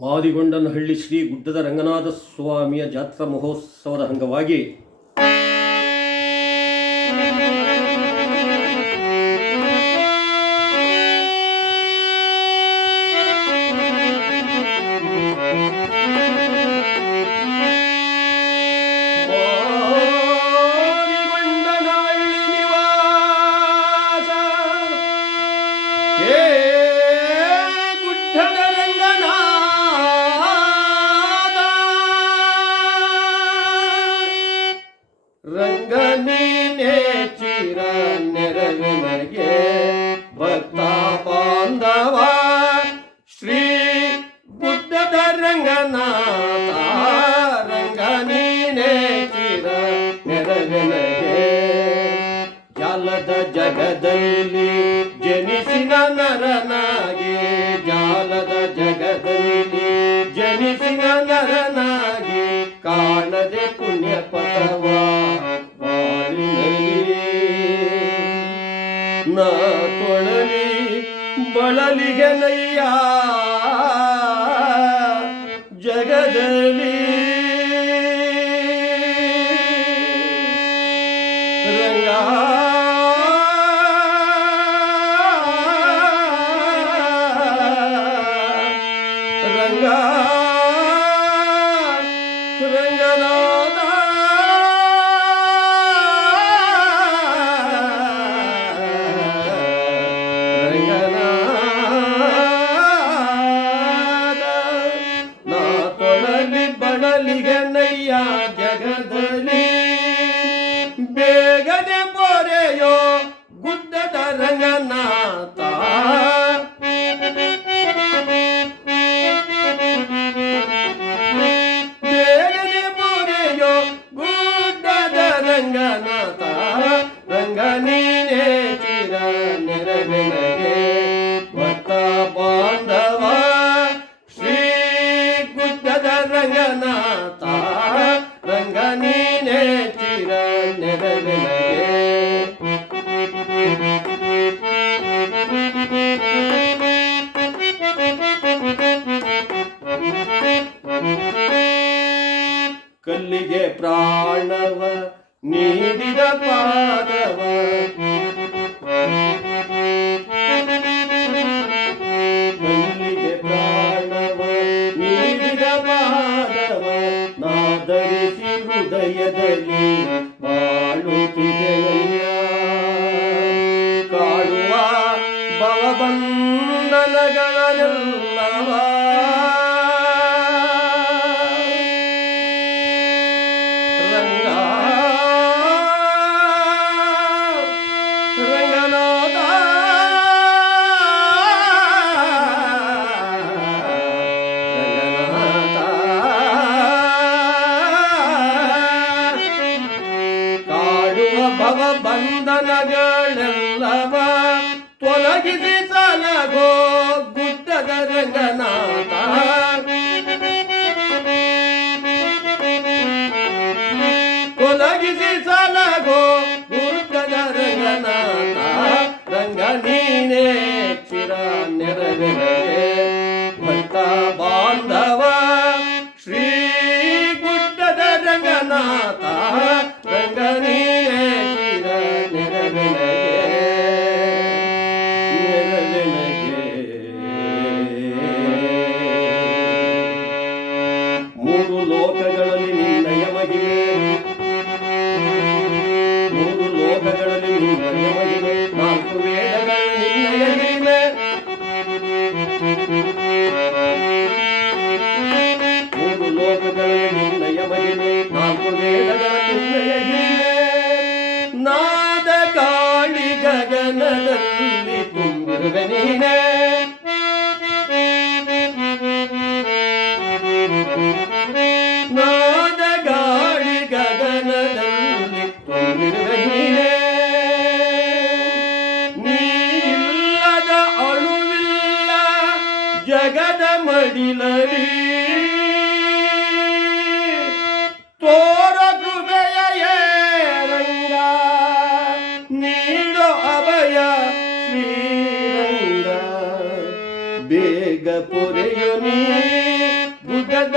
ಮಾದಿಗೊಂಡನಹಳ್ಳಿ ಶ್ರೀ ಗುಡ್ಡದ ರಂಗನಾಥ ಸ್ವಾಮಿಯ ಜಾತ್ರಾ ಮಹೋತ್ಸವದ ಅಂಗವಾಗಿ ನೆರವಿನಗೆ ಭಕ್ತ ಬಾಂಧವ ಶ್ರೀ ಬುದ್ಧದ ರಂಗನಾಥ ರಂಗನೀನೇ ಚಿರ ನೆರವಿನಗೆ. ಜಾಲದ ಜಗದಲ್ಲಿ ಜನಿಸಿನ ನರನಾಗಿ, ಜಾಲದ ಜಗದಲ್ಲಿ ಜನಿಸಿನ ನರನಾಗಿ ಕಾಣದೆ ಪುಣ್ಯ ಪಥವ ನಾ ತೊಳಲಿ ಬಳಲಿಗೆ ನಯ್ಯ ಜಗದಲ್ಲಿ ರಂಗ. ರಂಗ. ಜಗದಲ್ಲಿ ಬೇಗನೆ ಪೊರೆಯೋ ಗುದ್ದದ ರಂಗನಾಥ. ಬೇಗನೆ ಪೊರೆಯೋ ಗುಡ್ಡದ ರಂಗನಾಥ. ರಂಗ ನೀನೇ ಚಿರ ನೆರವಿನಗೆ ರಂಗ ನೀನೇ ಚಿರ ನೆರವಿನಗೆ ಕಲ್ಲಿಗೆ ಪ್ರಾಣವ ನೀಡಿದ ಪಾದವ ಹೃದಯದಲ್ಲಿ ಬಾಳುತ್ತಿದೆಯ ಬಂಧನಗಳೆಲ್ಲವ. ತೊಲಗಿಸಿ ಸಲಗೋ ಗುಡ್ಡದ ರಂಗನಾಥ ತೊಲಗಿಸಿ ಸಲಗೋ ಗುಡ್ಡದ ರಂಗನಾಥ ರಂಗ ನೀನೇ ಚಿರ ನೆರವೇ. ಭಕ್ತ ಬಾಂಧವ, ಶ್ರೀ ಗುಡ್ಡದ ರಂಗನಾಥ ರಂಗ ನೀನೇ ನಾದ ಗಾಳಿ ಗಗನದಲ್ಲಿ ತುಂಬಿರುವೆ ನೀನೇ ನೀ ಇಲ್ಲದ ಅಣುವಿಲ್ಲ ಜಗದ ಮಡಿಲರಿ ಶ್ರೀರಂಗ ಬೇಗ ಪೊರೆಯು ನೀ ಗುಡ್ಡದ